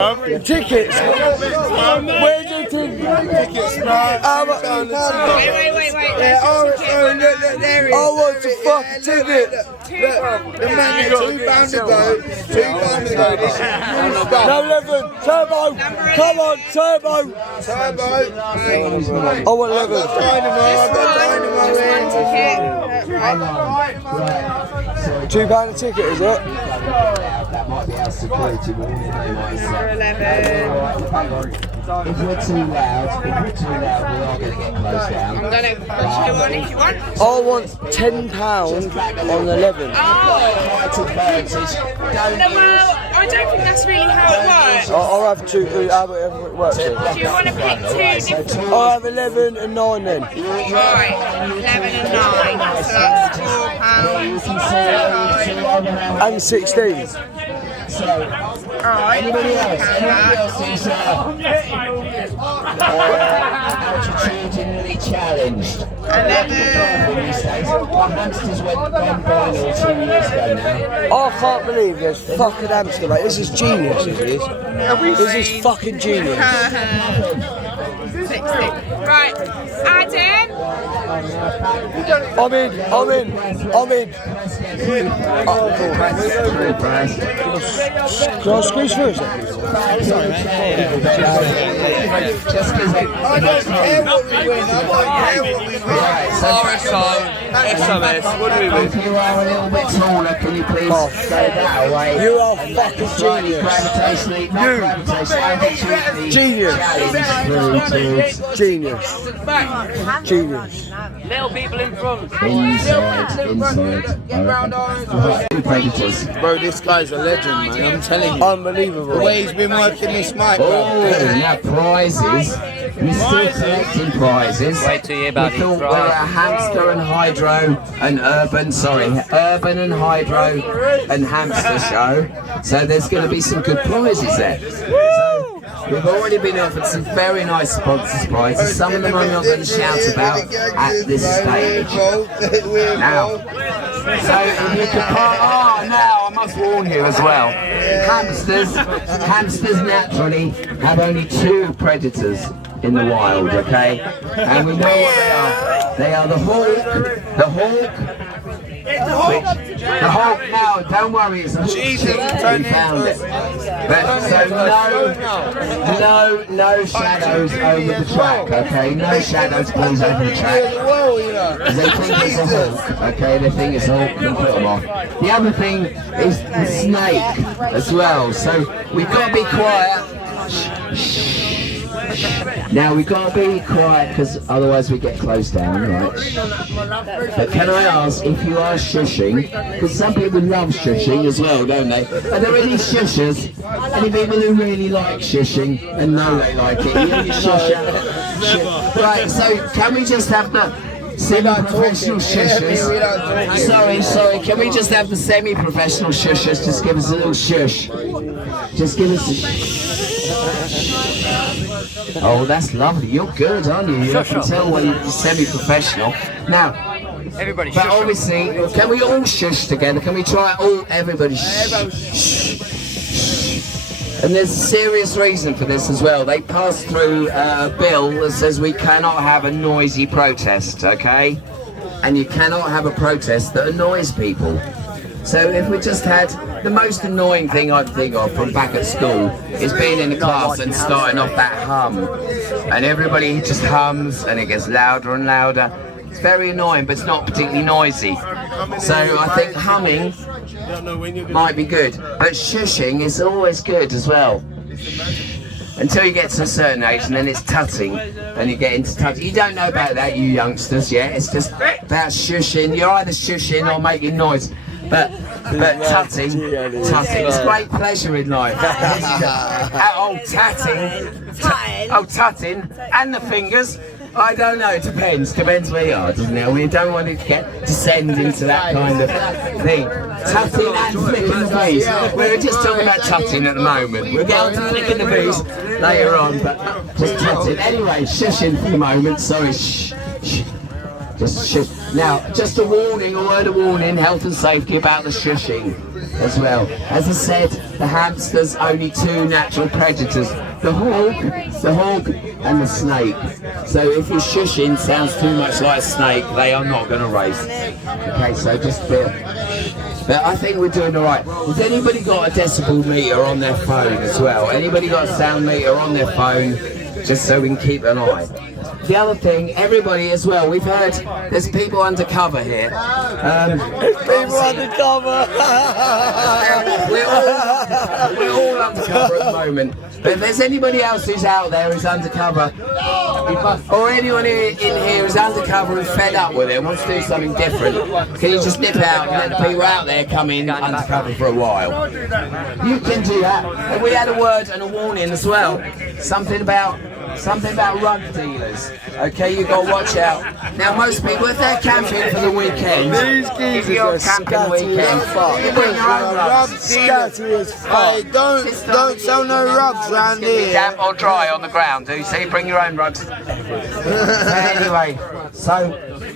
Tickets. Where's the tickets, bro? Wait. Yeah, there it is. I want the fucking ticket. The man there, £2 ago. This is no 11. Turbo. Come on, turbo. I want 11. £2 a ticket, is it? That might be our security warning. If we're too loud, we are going to get closed down. I'm going to put you on if you want. I want £10 on 11. Oh! I don't think that's really how it works. I'll have two, however it works. Do you want to pick two different? I'll have 11 and 9 then. Right, 11 and 9. So that's £4. And 16. Alright. Anybody else who's altitudinally challenged? 11. Hamsters went viral 2 years ago now. I can't believe this fucking hamster, mate. This is genius, this is. This is fucking genius. 60. Right, Adam. I'm in. Can I squeeze through a second? Sorry, man. Just because I don't care what we win. I don't care what we win. RSO, SMS, what do we win? If you are a little bit taller, can you please go that way? You are fucking genius. Genius. Little people in front. Inside. Bro, this guy's a legend, man. I'm telling you. Unbelievable. The way he's been working this mic, bro. Now prizes. We're still collecting prizes. Wait till you hear about we thought we were a hamster and hydro and urban and hydro and hamster show. So there's going to be some good prizes there. So we've already been offered some very nice sponsors prizes. Some of them I'm not going to shout about at this stage. Now, so if you can now I must warn you as well. Hamsters naturally have only 2 predators in the wild, okay? And we know what they are. They are the hawk. The hawk. Now, don't worry, it's a hawk. We found it. But so no shadows over the track, okay? No shadows, please, over the track. Because they think it's a hawk, okay? They think it's a hawk, and put them off. The other thing is the snake as well. So we've got to be quiet. Now we've got to be quiet because otherwise we get closed down, right? But can I ask if you are shushing, because some people love shushing as well, don't they? Are there any shushers? Any people who really like shushing and know they like it? You shush. Right, so can we just have the semi-professional shushers? Sorry, can we just have the semi-professional shushers just give us a little shush? Just give us a shh. Oh, that's lovely. You're good, aren't you? You can tell when you're semi-professional. Now, Everybody but shush. obviously, can we all shush together? Can we try everybody shh? And there's a serious reason for this as well. They passed through a bill that says we cannot have a noisy protest, okay? And you cannot have a protest that annoys people. So if we just had, the most annoying thing I think of from back at school is being in the class and starting off that hum. And everybody just hums and it gets louder and louder. It's very annoying, but it's not particularly noisy. So I think humming might be good, but shushing is always good as well. Until you get to a certain age and then it's tutting and you get into tutting. You don't know about that, you youngsters, yeah? It's just about shushing. You're either shushing or making noise. But tutting is great pleasure in life. Tutting and the fingers. I don't know, it depends where you are, doesn't it? We don't want to descend into that kind of thing. Tutting and flicking the bees. We're just talking about tutting at the moment. We'll get on to flicking the bees later on, but just tutting. Anyway, shushing for the moment, sorry, shh. Just shush. Now, just a word of warning, health and safety about the shushing. as well. As I said, the hamster's only two natural predators. The hawk and the snake. So if your shushing sounds too much like a snake, they are not going to race. Okay, so just a bit. But I think we're doing all right. Has anybody got a decibel meter on their phone as well? Anybody got a sound meter on their phone? Just so we can keep an eye. The other thing, everybody as well, we've heard there's people undercover here. There's people undercover. we're all undercover at the moment. But if there's anybody else who's out there who's undercover, or anyone in here who's undercover and fed up with it and wants to do something different, can you just nip out and let the people out there come in undercover for a while? You can do that. And we had a word and a warning as well. Something about rug dealers. Okay, you got to watch out. Now, most people, if they're camping for the weekend, if you're camping weekend, you bring your own rugs. Hey, don't sell no rugs round here. Damp or dry on the ground, do you see? Bring your own rugs. Anyway, so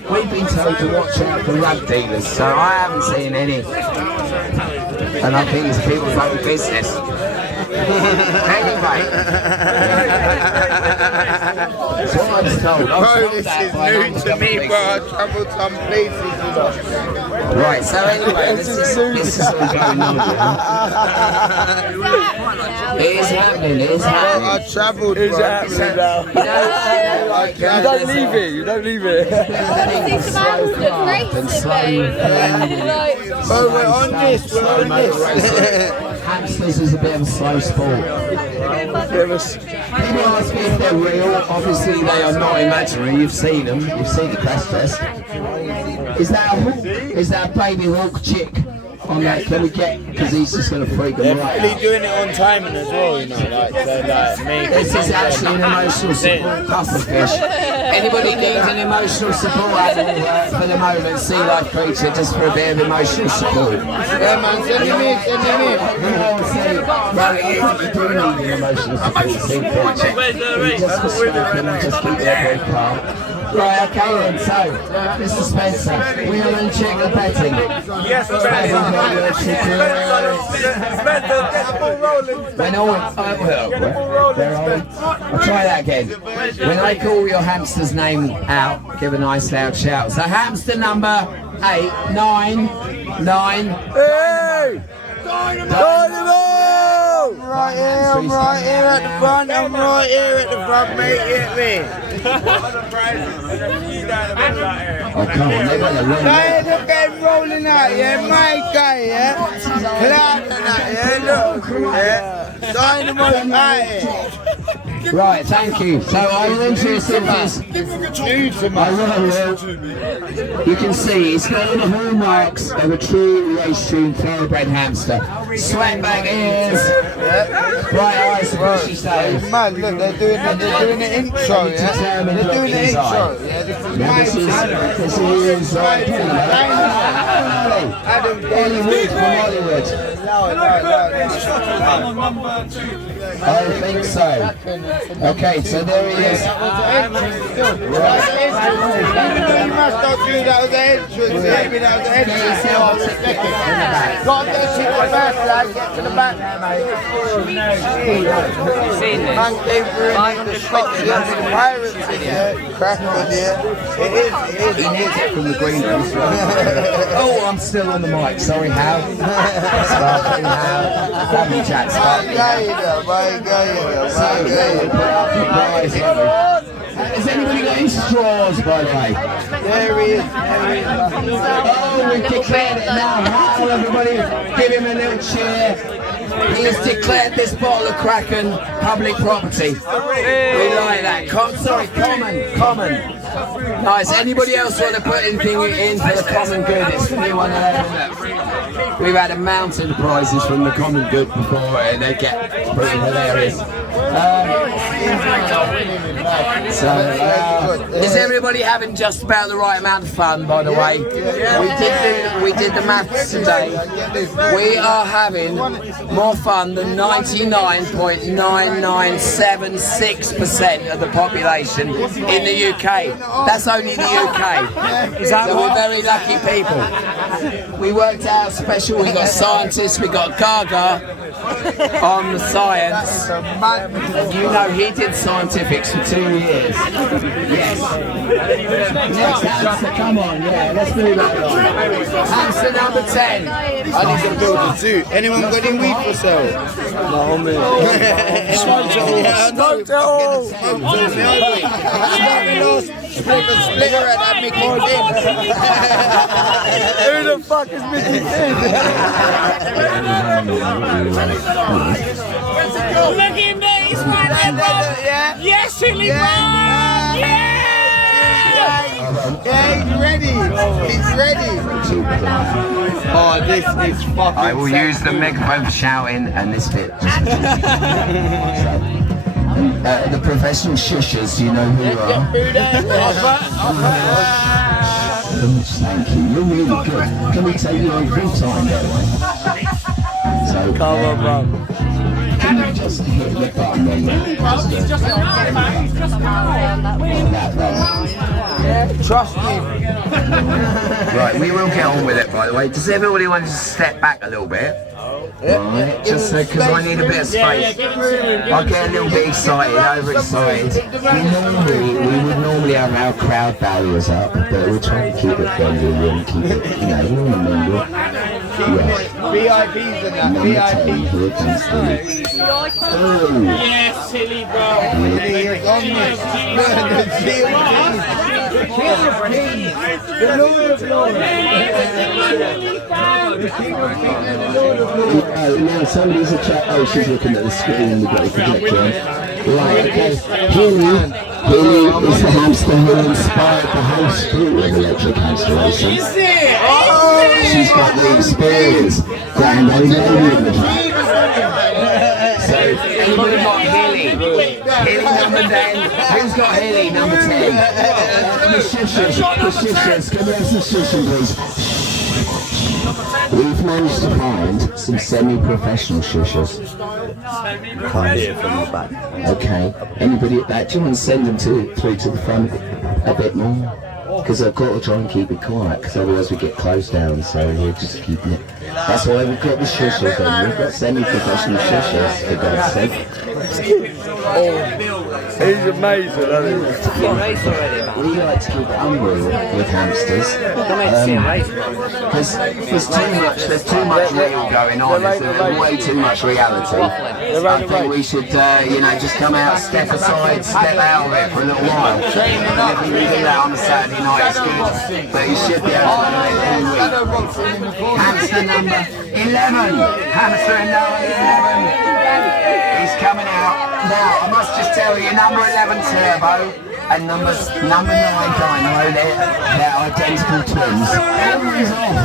we've been told to watch out for rug dealers, so I haven't seen any. And I think it's people's own business. Anyway, that's what I was told. Bro, this is new to me, bro. I travelled some places. Right, so anyway, this is all going on. It is happening, it is happening. I travelled, bro. It's happening now. You don't leave it, you don't leave it. Bro, we're on this, Hamsters is a bit of a slow sport. People ask me if they're real. Obviously, they are not imaginary. You've seen them. You've seen the crash test. Is that a hawk? Is that a baby hawk chick? On that, can we get? Because he's just going to freak them right Really out. doing it on timing as well, you know, like me. This is actually an emotional support pufferfish. Anybody needs an emotional support animal for the moment, sea life creature, just for a bit of emotional support. Yeah, man, send him in. Right, you do need an emotional support sea creature. You just keep their very calm. Right, okay then, so, Mr. Spencer, we are in check the betting. Yes, Spencer. When all, I'll try that again. When I call your hamster's name out, give a nice loud shout. So hamster number 899. Hey! Dynamo! I'm right here at the front, mate, hit me. Oh, come on, they're going to run. Hey, look at him rolling out, yeah, my guy, yeah. Cloud and that, yeah, look, yeah. Dynamo out here. Right, thank you. So I will introduce him as you can see he's got all the hallmarks of a true race-tuned thoroughbred hamster. Sweat back ears, bright eyes, bushy tail. Man, look, they're doing the intro, yeah. They're doing the intro, yeah. This is Adam Hollywood from Hollywood. I think so. Okay, so there he is. You must not do that was the entrance, maybe that was the entrance. Got to get to the back, lad. Get to the back now, mate. You've seen this? Man came through in the shots, the pirates in here. Crack on here. It is. He needs it from the green room. Oh, I'm still on the mic. Sorry, Hal. Sparkling Hal. Lovely chat, Sparkling Hal. Has anybody got any straws, by the way? There he is. Oh, we've declared it now. Hal, everybody, give him a little cheer. He has declared this bottle of Kraken public property. We like that. Common. Nice. Anybody else want to put anything in for the common good? It's the new one. We've had a mountain of prizes from the common good before, and they get pretty hilarious. Is everybody having just about the right amount of fun, by the way? We did the maths today. We are having more fun than 99.9976% of the population in the UK. That's only the UK. Is that so we're very lucky people. We worked out special, we got scientists, we got Gaga on the science. And you know he did scientifics for 2 years. Yes. Next hamster, come on, yeah, let's move that on. Hamster number 10. I need to build a zoo. Anyone got any weed for sale? No, me. Smoked it all. Splitter at that Mickey Finn. Who the fuck is Mickey Finn? Look at him there, he's right there, Bob. Yes, Silly Bob! Yeah! Yeah, he's ready. He's ready. Oh, this is fucking. I will use the megaphone for shouting and this bit. The professional shushers, you know who you are. Thank you, you're really good. Can we take you on full time, by the way? So, Come on, bro. can you just hit the button then? Trust me. Right, we will get on with it, by the way. Does everybody want to step back a little bit? Right, just because I need a bit of space. I get a little bit excited, overexcited. We would normally have our crowd barriers up, but we're trying to keep it friendly and keep it, you know, you remember. Yes. VIPs and that. VIPs. Here comes Steve. Oh. Yes, Silly bro. Now somebody's a chat. Oh, she's looking at the screen. We've got the projector on. Right, okay. Hilly is the hamster who inspired the whole street with electric hamster racing. Is it? She's got the experience. Grand old lady in the back. So, anybody got Hilly? Hilly number 10. Who's got Hilly number 10? The shushers. Can we have some shushing, please? We've managed to find some semi-professional shushers. Can't hear from the back. Okay. Anybody at that? Do you want to send them through to the front a bit more? Because I've got to try and keep it quiet, because otherwise we get closed down, so we're just keeping it. That's why we've got the shushers on. We've got semi-professional shushers, for God's sake. He's amazing, isn't he? We like to keep it unreal with hamsters. Because there's too much real going on. There's way too much reality. I think we should, you know, just come out, step aside, step out of it for a little while. And if we can do that on a Saturday night, it's good. But you should be able to do it every week. Hamster number 11. Hamster number 11. He's coming out. Now, I must just tell you, number 11 Turbo and number 9 Dynamo, they're identical twins. Everyone's off.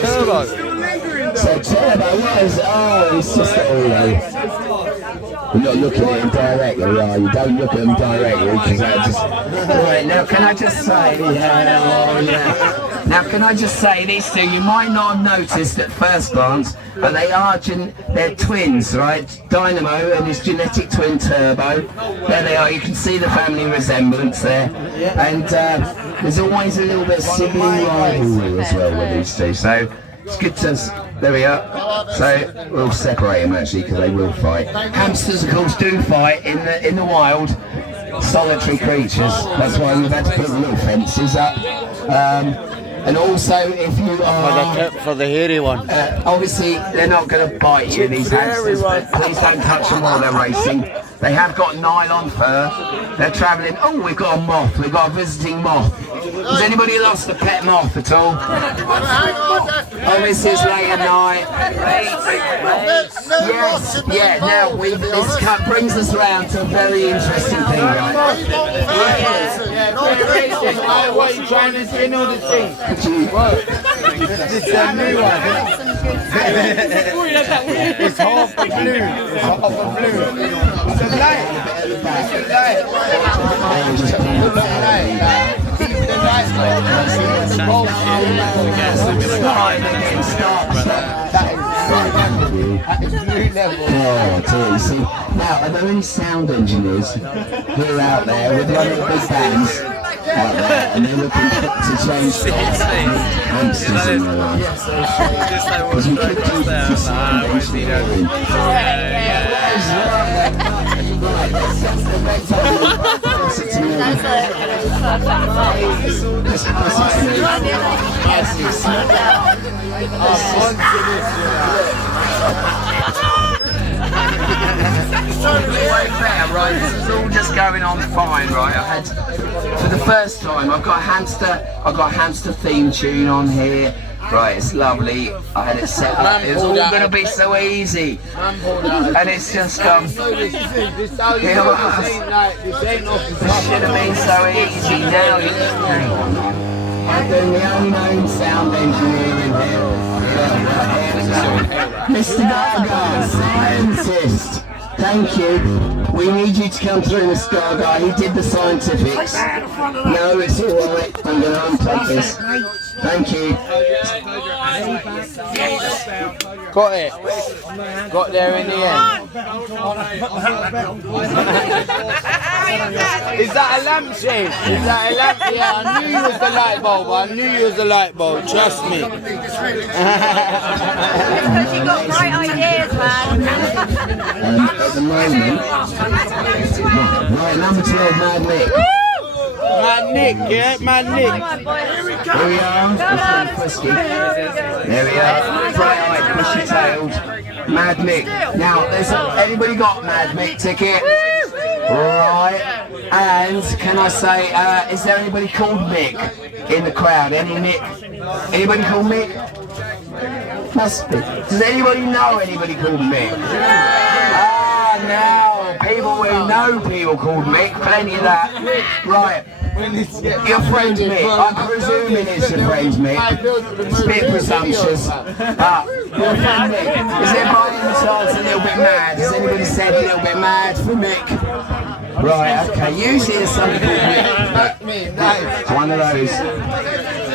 Turbo. So Turbo was, it's just you're not looking at him directly, are you? Don't look at him directly, because that just... Right, now can I just say, Now can I just say, these two, you might not have noticed at first glance, but they're twins, right? Dynamo and his genetic twin Turbo. There they are, you can see the family resemblance there. And there's always a little bit of sibling rivalry as well with these two. So it's good to... There we are. So we'll separate them actually, because they will fight. Hamsters, of course, do fight in the wild. Solitary creatures. That's why we've had to put little fences up. And also, if you are... For the hairy one. Obviously, they're not going to bite you, these hamsters, but please don't touch them while they're racing. They have got nylon fur. They're travelling... Oh, we've got a moth. We've got a visiting moth. Has anybody lost a pet moth at all? Oh, this is late at night. Yes, yeah, now this brings us round to a very interesting thing, right? What are you trying to say? All the things. This is a new one. It's half the blue. It's half the blue. It's a light. It's a light. Keep the light. You see. Now, are there any sound engineers who are out there with one of the big bands? And they're looking to change hamsters in their life. Because we could keep this eventually. Right, this is all just going on fine, right? I had, for the first time, I've got a hamster theme tune on here. Right, it's lovely. I had it set up. It was all going to be so easy, and it's just come. It should have been so easy. Now, hang on. I'm doing the unknown sound engineer in here. Mr. Gaga, scientist. Thank you. We need you to come through, Mr. Gaga. He did the scientifics. No, it's all right. I'm going to unplug this. Thank you. Got it. Got there in the end. Is that a lampshade? Is that a lamp? Yeah, I knew you was the light bulb. I knew you was the light bulb. Trust me. Because you got bright ideas, man. At the moment, right, number 12, Mad Nick. Mad Nick, yeah? Mad Nick. Here we are, pretty frisky. There we are, bright-eyed, bushy-tailed, Mad Nick. Now, anybody got Mad Nick ticket? Right, and can I say, is there anybody called Mick in the crowd? Any Mick? Anybody called Mick? Must be. Does anybody know anybody called Mick? Ah, now, people who know people called Mick, plenty of that. Right. Your friend Mick, I'm presuming it's your friend Mick. It's a bit presumptuous. Your friend Mick, is everybody in the chance a little bit mad? Has anybody said a little bit mad for Mick? Right, okay, usually it's something called Mick. One of those.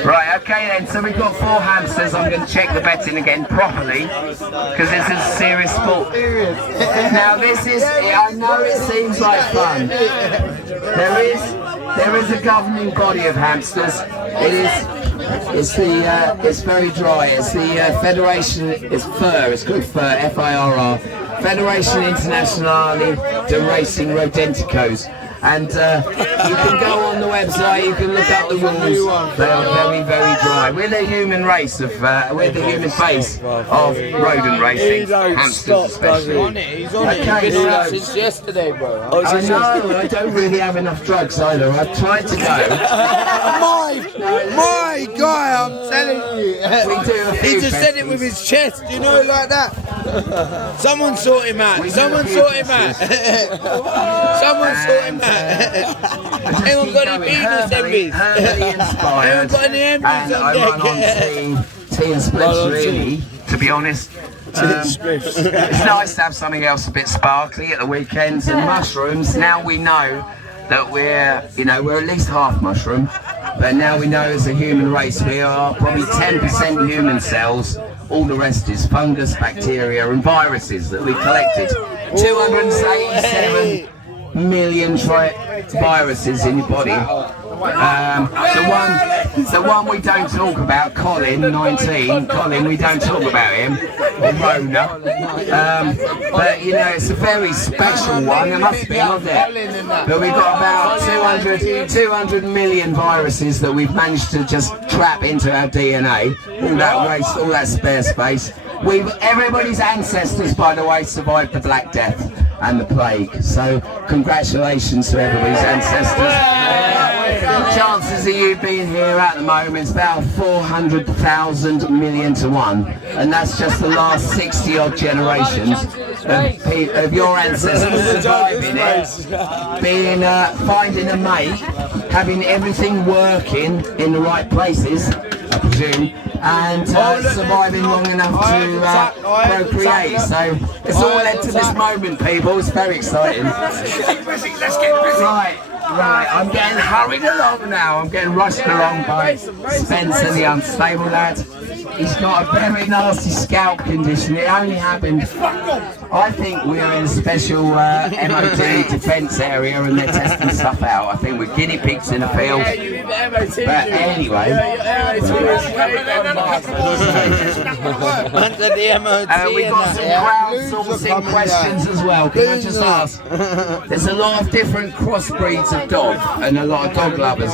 Right, okay then, so we've got 4 hamsters. I'm going to check the betting again properly, because this is a serious sport. Now this is, I know it seems like fun. There is a governing body of hamsters. It's very dry. It's the Federation, it's FIR, it's called FIR, F-I-R-R, Federation Internationale de Racing Rodenticos. And you can go on the website, you can look up the rules. They are very, very dry. We're the human race of, we're the human face of rodent racing, hamsters especially. He's on it. He's been out since yesterday, bro. I know, I don't really have enough drugs either. I've tried to go. My guy, I'm telling you. He just said it with his chest, you know, like that. Someone sort him out. Someone sort him out. Someone sort him out. Anyone got any penis envies? Anyone got any envies on deck? Tea and splits, really, to be honest. It's nice to have something else a bit sparkly at the weekends, and mushrooms. Now we know that we're at least half mushroom, but now we know as a human race we are probably 10% human cells. All the rest is fungus, bacteria and viruses that we collected. 287 million viruses in your body. The one we don't talk about, Colin, 19. Colin, we don't talk about him, or Rona. But it's a very special one. There must be, not there? But we've got about 200 million viruses that we've managed to just trap into our DNA. All that waste, all that spare space. Everybody's ancestors, by the way, survived the Black Death and the plague. So congratulations to everybody's ancestors. The chances of you being here at the moment is about 400,000 million to 1, and that's just the last 60 odd generations of your ancestors surviving it, finding a mate, having everything working in the right places, I presume, and surviving long enough to procreate. So it's all led to this moment, people. It's very exciting. Let's get busy. Right, I'm getting hurried along now. I'm getting rushed along by Spencer, the unstable lad. He's got a very nasty scalp condition. It only happened I think we're in a special MOT defence area and they're testing stuff out. I think we're guinea pigs in a field. But anyway. We've got some crowdsourcing questions as well. Can I just ask? There's a lot of different crossbreeds of dog and a lot of dog lovers.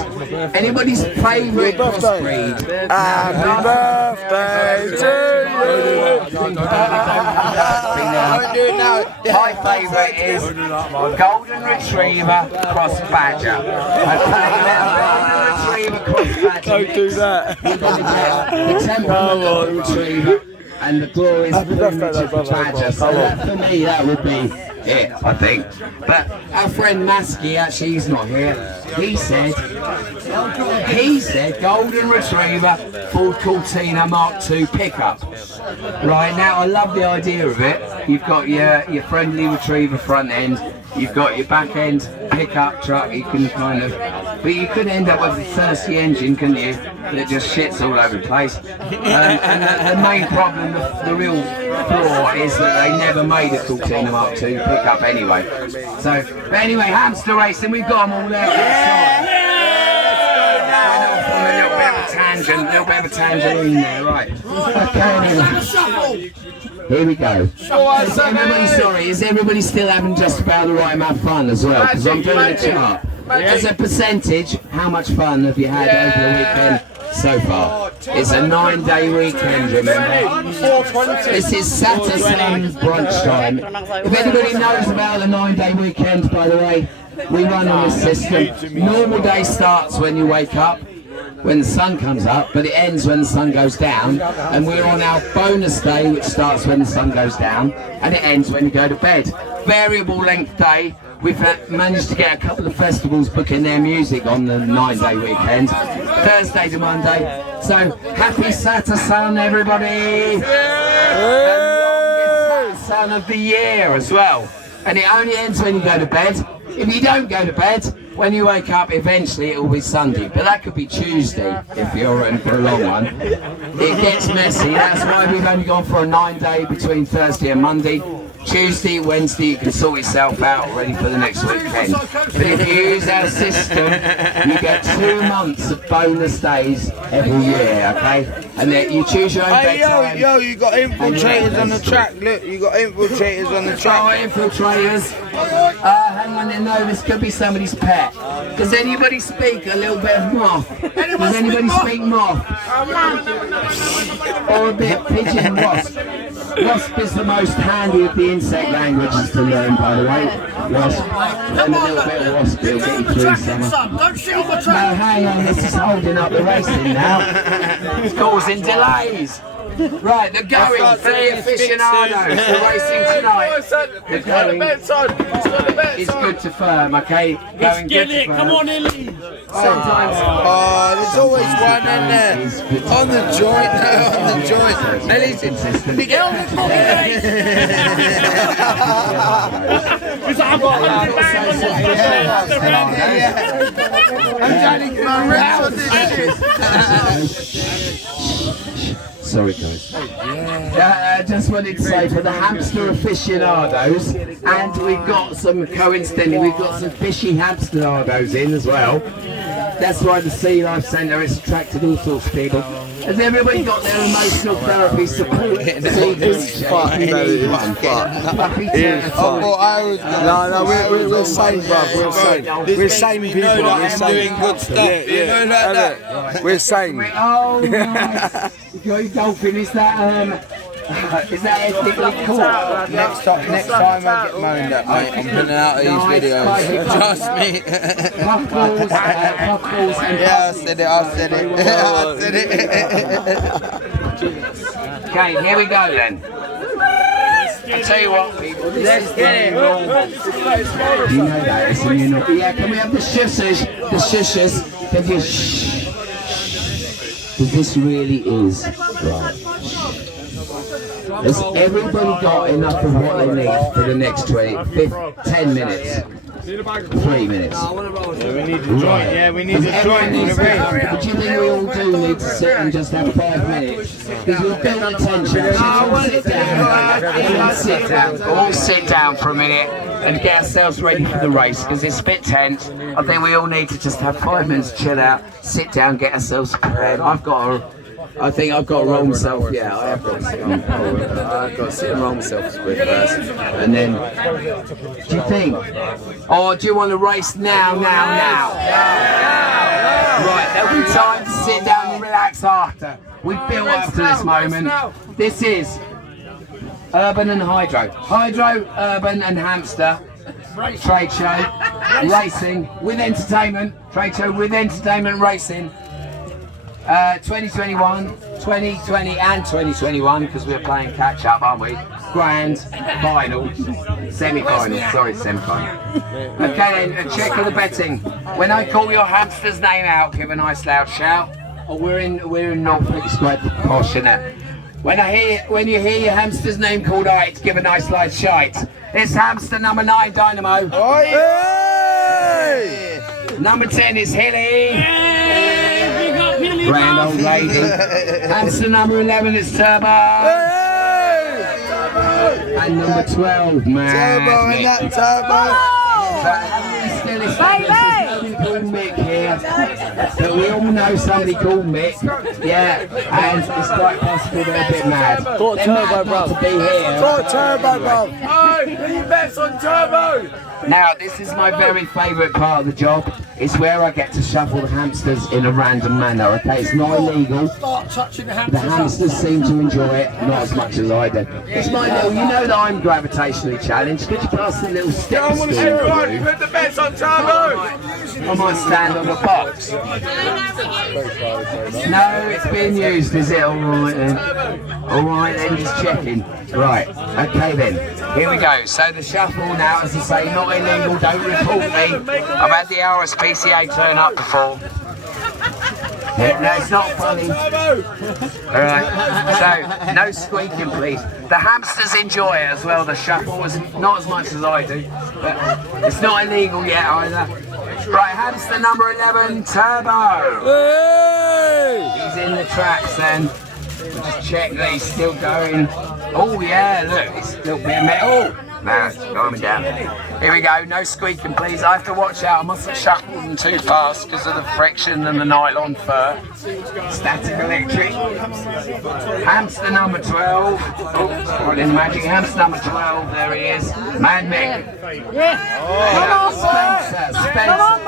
Anybody's favourite crossbreed? Happy birthday to you! My favourite is Golden Retriever cross Badger. Golden Retriever cross Badger. Don't do that. The temperament Retriever and the glorious Badger. So that, for me, that would be it, I think. But our friend Maskey, actually, he's not here. He said Golden Retriever Ford Cortina Mark II pickup. Right, now I love the idea of it. You've got your friendly Retriever front end, you've got your back end pickup truck, you can kind of, but you could end up with a thirsty engine, couldn't you? That just shits all over the place. And the main problem, the real flaw, is that they never made a Cortina Mark II pickup anyway. So, but anyway, Hamster Racing, we've got them all out. A little bit of a tangent in there, right. Okay, here we go. Is everybody still having just about the right amount of fun as well? Because I'm doing a chart. As a percentage, how much fun have you had over the weekend so far? It's a 9-day weekend, remember? This is Saturday brunch time. If anybody knows about the 9-day weekend, by the way, we run on this system. Normal day starts when you wake up, when the sun comes up, but it ends when the sun goes down, and we're on our bonus day, which starts when the sun goes down and it ends when you go to bed. Variable length day. We've managed to get a couple of festivals booking their music on the 9-day weekend, Thursday to Monday. So happy Saturday sun, everybody! The longest sun of the year as well, and it only ends when you go to bed. If you don't go to bed, when you wake up, eventually it will be Sunday, but that could be Tuesday if you're in for a long one. It gets messy. That's why we've only gone for a 9-day between Thursday and Monday. Tuesday, Wednesday, you can sort yourself out ready for the next weekend. But if you use our system, you get 2 months of bonus days every year, okay? And then you choose your own bedtime. Yo, you got infiltrators on the track. Look, you got infiltrators on the track. Oh, infiltrators. Hang on, no, this could be somebody's pet. Does anybody speak a little bit of moth? Does anybody speak moth? Or a bit pigeon and wasp? Wasp is the most handy of the insect languages to learn, by the way. Wasp. And a little bit of wasp will get you through summer. Don't shoot the track. No, hang on, this is holding up the racing now. It's causing delays. Right, the going for the aficionados, the racing tonight. The going is good to firm, okay? Going good to firm. Come on, Ellie. Sometimes. Oh, there's always one in there. On the joint, no, on the joint. Ellie's consistent. Get on the race. Because I've got 100 I'm trying to get my race on this shit. Sorry guys. I just wanted to say for the hamster aficionados, and we've got some, coincidentally, we've got some fishy hamsterados in as well. That's why the Sea Life Centre has attracted all sorts of people. Has everybody got their emotional therapy support? It's fun. It is fun. No, we're sane, bruv. We're sane. We're sane people. We're sane. Doing good stuff. You know, like that. We're sane. Oh, nice. Your dolphin, is that ethically caught? Next time I get moaned at, mate, I'm putting out of these videos. Trust me. Puffballs, Yeah, I said it. Okay, here we go then. I'll tell you what, people, this is normal. You know that, it's a new normal. Yeah, can we have the shushers? The shushers. Can you shh? Because this really is right. Has everybody got enough of what they need for the next 10 minutes? 3 minutes. We need to join. Yeah, we need to join in the race. But do you think we all do need to sit and just have 5 minutes? Because we'll build attention. Sit down. All sit down for a minute and get ourselves ready for the race, because it's a bit tense. I think we all need to just have 5 minutes, chill out, sit down, get ourselves prepared. I think I've got to roll myself. Yeah, I have got to sit. I've got to sit and roll myself first, and then. Do you think? Or do you want to race now? Right, there'll be time to sit down and relax after. We've built up to this moment. This is Urban and Hydro. Hydro, Urban and Hamster. Trade show, racing with entertainment. Trade show with entertainment, racing. 2021, 2020 and 2021, because we're playing catch up, aren't we? Grand final, semi-final, sorry, semi-final. Okay then, a check of the betting. When I call your hamster's name out, give a nice loud shout. Oh, we're in Norfolk Square, posh, innit? When you hear your hamster's name called out, give a nice loud shite. It's hamster number 9, Dynamo. Oh, yeah. Number 10 is Hilly. Grand old lady. Hamster number 11 is Turbo. And number 12, man. Turbo and that Turbo. Called Mick here. But we all know somebody called Mick. Yeah, and it's quite possible they're a bit mad. Got Turbo, bro. To be here. Got Turbo, bro. Oh, he bets on Turbo. Now, this is my very favourite part of the job. It's where I get to shuffle the hamsters in a random manner, okay? It's not illegal. Start touching the The hamsters seem to enjoy it, not as much as I do. It's my little, you know that I'm gravitationally challenged. Could you pass the little step stool through? Put the bets on Turbo. I might stand on the box. No, it's being used, is it? Alright then. Alright then, just checking. Right, okay then. Here we go. So the shuffle now, as I say, not illegal, don't report me. I've had the RSPCA turn up before. Yeah, no, it's not funny. Alright, so no squeaking please. The hamsters enjoy it as well, the shuffle, not as much as I do, but it's not illegal yet either. Right, hamster number 11, Turbo. He's in the tracks then. We'll just check that he's still going. Oh yeah, look, it's a little bit of metal. Nah, it's calming down. Here we go, no squeaking please. I have to watch out, I mustn't shuffle them too fast because of the friction and the nylon fur. Static electric. Hamster number 12. Oh, right in magic. Hamster number 12, there he is. Mad Mick. Spencer,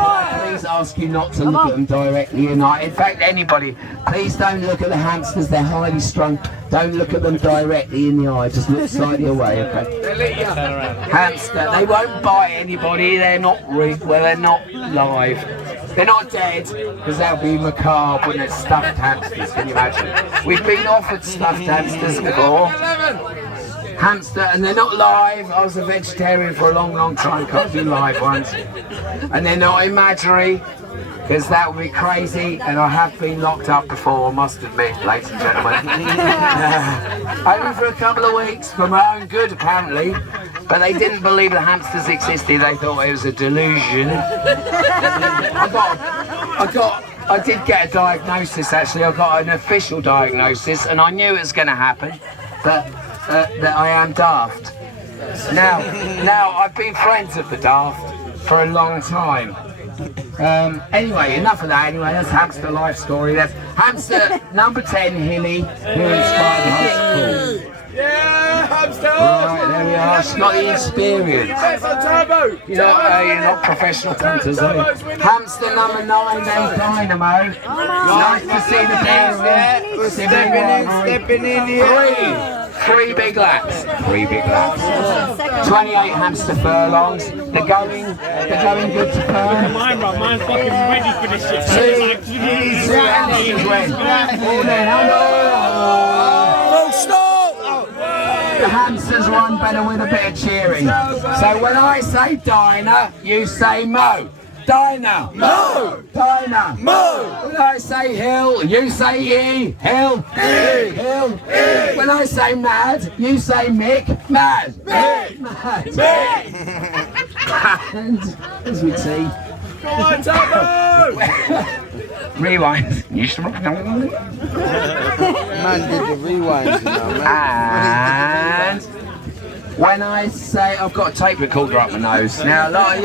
please ask you not to look at them directly. In fact, anybody, please don't look at the hamsters, they're highly strung. Don't look at them directly in the eye, just look slightly away, okay? Hamster, they won't bite anybody, they're not they're not live. They're not dead, because that would be macabre, wouldn't it? Stuffed hamsters, can you imagine? We've been offered stuffed hamsters before. Hamster, and they're not live. I was a vegetarian for a long, long time, can't do live ones. And they're not imaginary, because that would be crazy, and I have been locked up before, I must admit, ladies and gentlemen. Only for a couple of weeks, for my own good, apparently. But they didn't believe the hamsters existed, they thought it was a delusion. I did get a diagnosis, actually. I got an official diagnosis, and I knew it was going to happen, but that I am daft. Now, I've been friends of the daft for a long time. Anyway, enough of that. Anyway, that's hamster life story. That's hamster number 10, Hilly, who inspired the whole school. Yeah, hamster! Right, there we are. She's got the experience. You're not professional punters, are you? Hamster number 9, then Dynamo. Nice to see the best. Stepping in here. 3 big laps. 3 big laps. 28 hamster furlongs. They're going good to firm. Mine's fucking ready for this shit. Two hamsters went. Full stop! The hamsters won better with a bit of cheering. So when I say Dinah, you say Mo. Dinah. Mo. Dinah. Mo. When I say hill, you say E. Hill. E. Hill. E. When I say mad, you say Mick. Mad. Mick. Mad. Mick. And as we see. Come on, Turbo. Rewind. You should Man did the rewind, you know, man. And when I say I've got a tape recorder up my nose. Now a lot of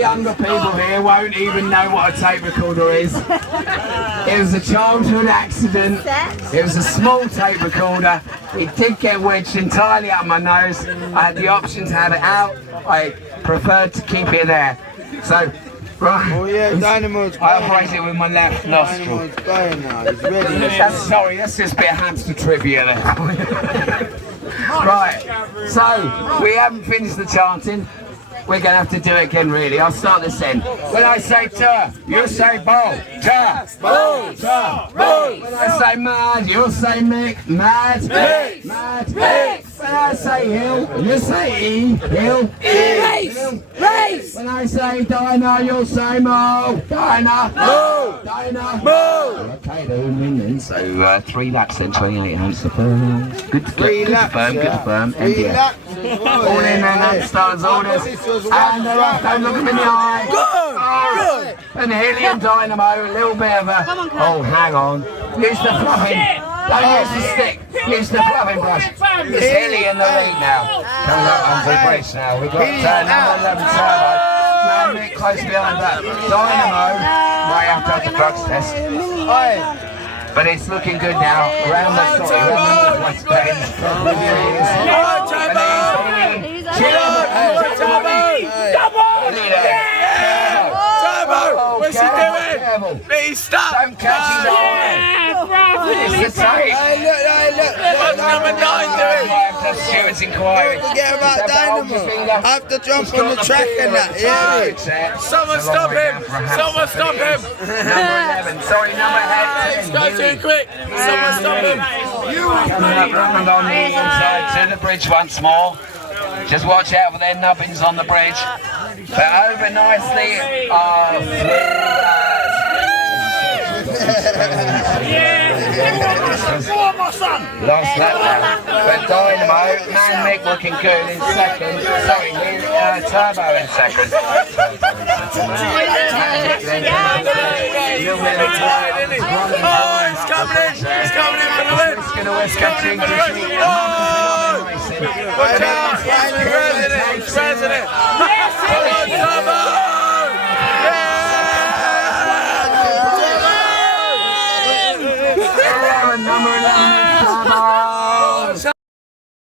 younger people here won't even know what a tape recorder is. It was a childhood accident. It was a small tape recorder. It did get wedged entirely up my nose. I had the option to have it out. I preferred to keep it there. So, right. Oh yeah, Dynamo's I operate it with my left nostril. Dynamo's going now. He's ready. Sorry, that's just a bit of hamster trivia there. Right, so we haven't finished the chanting. We're going to have to do it again, really. I'll start this end. When I say tur, you say bow. Tur, bow, tur, bow. When I say mad, you'll say Mick. Mad, Mick. Mad, Mick. When I say hill, you say E. Hill, E. Race, race. When I say Dinah, you'll say Mo. Dinah, Mo. Dinah, Mo. Okay, they're all in then. So 3 laps then, 28 hamster firm. Good to firm. And yeah. All in and starts orders. And they're off, don't look them in the eye. Good! And Hilly and Dynamo, a little bit of a... Oh, hang on. Use the fluffing. Don't use the stick. Use the fluffing brush. It's Hilly in the lead now. Coming up under the brace now. We've got number 11 Turbo. Man, Mick close behind that. Dynamo might have to have the drugs test. But it's looking good now. Around the West Bend. Turbo! What's he doing? He's stuck! Don't catch his eye! It's the tape! Hey, look. What's number 9 doing? Stewards inquiry. Don't forget about Dynamo. I have to jump on the track and that, yeah. Someone stop him! Someone stop him! Number 11. Sorry, number 10. He's going too quick! Someone stop him! Coming up round on the inside to the bridge once more. Just watch out for their nubbins on the bridge. But over nicely are Lost that now. But Dynamo, Man Mick looking good in second. Sorry, Turbo in second. Oh, he's coming in! He's coming in for the win! Watch out!